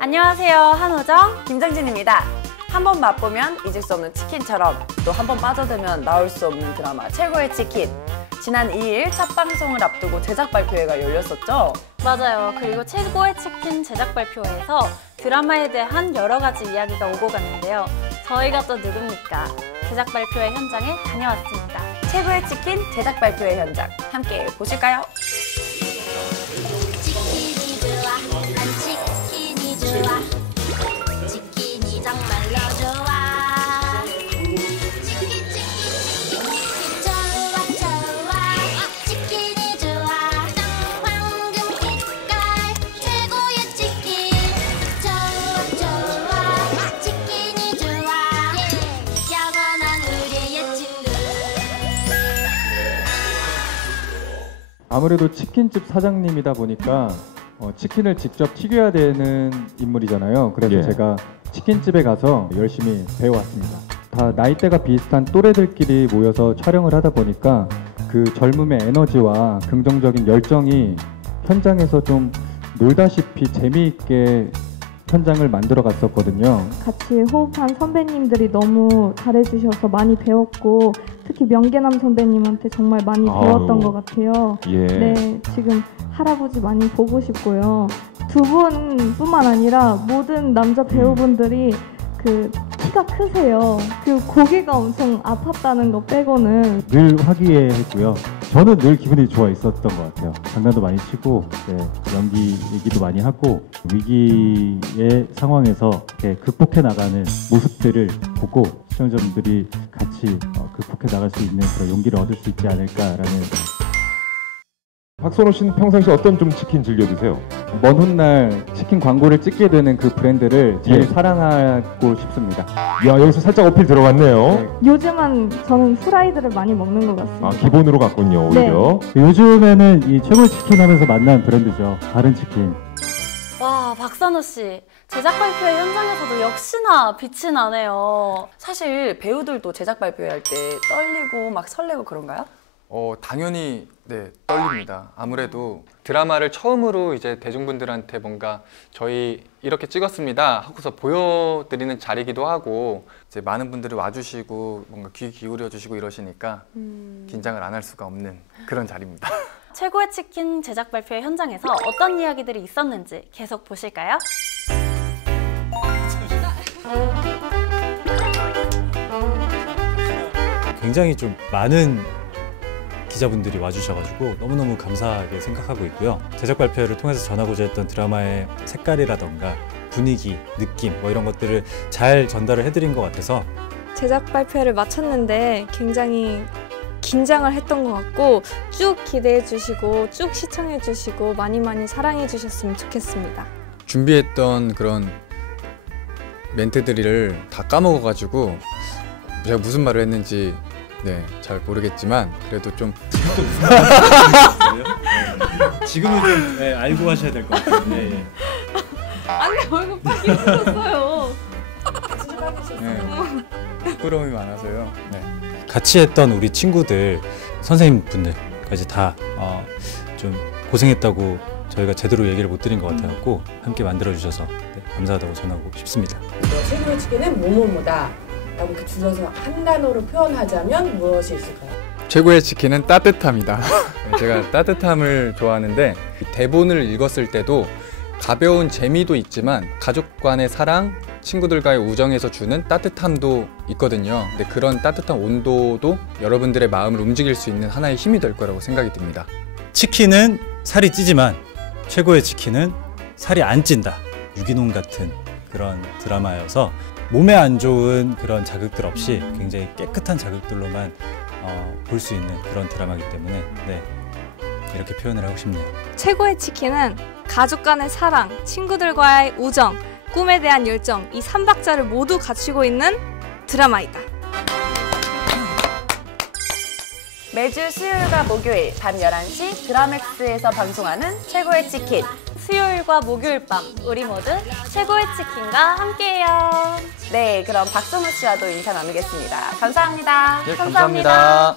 안녕하세요. 한우정. 김정진입니다. 한 번 맛보면 잊을 수 없는 치킨처럼 또 한 번 빠져들면 나올 수 없는 드라마 최고의 치킨. 지난 2일 첫 방송을 앞두고 제작 발표회가 열렸었죠. 맞아요. 그리고 최고의 치킨 제작 발표회에서 드라마에 대한 여러 가지 이야기가 오고 갔는데요. 저희가 또 누굽니까? 제작 발표회 현장에 다녀왔습니다. 최고의 치킨 제작 발표회 현장 함께 보실까요? 아무래도 치킨집 사장님이다 보니까 어, 치킨을 직접 튀겨야 되는 인물이잖아요. 그래서 예. 제가 치킨집에 가서 열심히 배워왔습니다. 다 나이대가 비슷한 또래들끼리 모여서 촬영을 하다 보니까 그 젊음의 에너지와 긍정적인 열정이 현장에서 좀 놀다시피 재미있게 현장을 만들어 갔었거든요. 같이 호흡한 선배님들이 너무 잘해주셔서 많이 배웠고 특히 명계남 선배님한테 정말 많이 아유. 배웠던 것 같아요. 예. 네, 지금 할아버지 많이 보고 싶고요. 두 분뿐만 아니라 모든 남자 배우분들이 그 키가 크세요. 그리고 고개가 엄청 아팠다는 거 빼고는 늘 화기애애했고요. 저는 늘 기분이 좋아 있었던 것 같아요. 장난도 많이 치고 네, 연기 얘기도 많이 하고 위기의 상황에서 이렇게 극복해 나가는 모습들을 보고 시청자분들이 같이 어, 극복해 나갈 수 있는 그런 용기를 얻을 수 있지 않을까라는 박선호 씨는 평상시 어떤 좀 치킨 즐겨 드세요? 먼 훗날 치킨 광고를 찍게 되는 그 브랜드를 제일 예. 사랑하고 싶습니다. 야 여기서 살짝 어필 들어갔네요. 네. 요즘은 저는 후라이드를 많이 먹는 것 같습니다. 아 기본으로 갔군요 네. 오히려. 요즘에는 이 최고의 치킨 하면서 만난 브랜드죠. 다른 치킨. 와, 박선우 씨. 제작 발표회 현장에서도 역시나 빛이 나네요. 사실 배우들도 제작 발표회 할 때 떨리고 막 설레고 그런가요? 어, 당연히 네, 떨립니다. 아무래도 드라마를 처음으로 이제 대중분들한테 뭔가 저희 이렇게 찍었습니다 하고서 보여드리는 자리기도 하고 이제 많은 분들이 와주시고 뭔가 귀 기울여 주시고 이러시니까 긴장을 안 할 수가 없는 그런 자리입니다. 최고의 치킨 제작 발표회 현장에서 어떤 이야기들이 있었는지 계속 보실까요? 굉장히 좀 많은 기자분들이 와주셔가지고 너무너무 감사하게 생각하고 있고요. 제작 발표를 통해서 전하고자 했던 드라마의 색깔이라던가 분위기, 느낌 뭐 이런 것들을 잘 전달을 해드린 것 같아서 제작 발표를 마쳤는데 굉장히 긴장을 했던 것 같고 쭉 기대해 주시고 쭉 시청해 주시고 많이 많이 사랑해 주셨으면 좋겠습니다. 준비했던 그런 멘트들을 다 까먹어가지고 제가 무슨 말을 했는지 네, 잘 모르겠지만 그래도 좀 지금은 좀 네, 알고 하셔야 될 것 같아요. 예, 예. 안돼 얼굴 빨개졌어요. 네, 부끄러움이 많아서요. 네. 같이 했던 우리 친구들, 선생님분들까지 다 어, 좀 고생했다고 저희가 제대로 얘기를 못 드린 것 같아갖고 함께 만들어 주셔서 네, 감사하다고 전하고 싶습니다. 최고의 치킨은 뭐뭐뭐다 이렇게 줄여서 한 단어로 표현하자면 무엇이 있을까요? 최고의 치킨은 따뜻함이다. 네, 제가 따뜻함을 좋아하는데 이 대본을 읽었을 때도 가벼운 재미도 있지만 가족 간의 사랑, 친구들과의 우정에서 주는 따뜻함도 있거든요. 근데 그런 따뜻한 온도도 여러분들의 마음을 움직일 수 있는 하나의 힘이 될 거라고 생각이 듭니다. 치킨은 살이 찌지만 최고의 치킨은 살이 안 찐다. 유기농 같은 그런 드라마여서 몸에 안 좋은 그런 자극들 없이 굉장히 깨끗한 자극들로만 어, 볼 수 있는 그런 드라마이기 때문에 네, 이렇게 표현을 하고 싶네요. 최고의 치킨은 가족 간의 사랑, 친구들과의 우정, 꿈에 대한 열정 이 삼박자를 모두 갖추고 있는 드라마이다. 매주 수요일과 목요일 밤 11시 드라맥스에서 방송하는 최고의 치킨. 수요일과 목요일 밤 우리 모두 최고의 치킨과 함께해요. 네, 그럼 박성우 씨와도 인사 나누겠습니다. 감사합니다. 네, 감사합니다.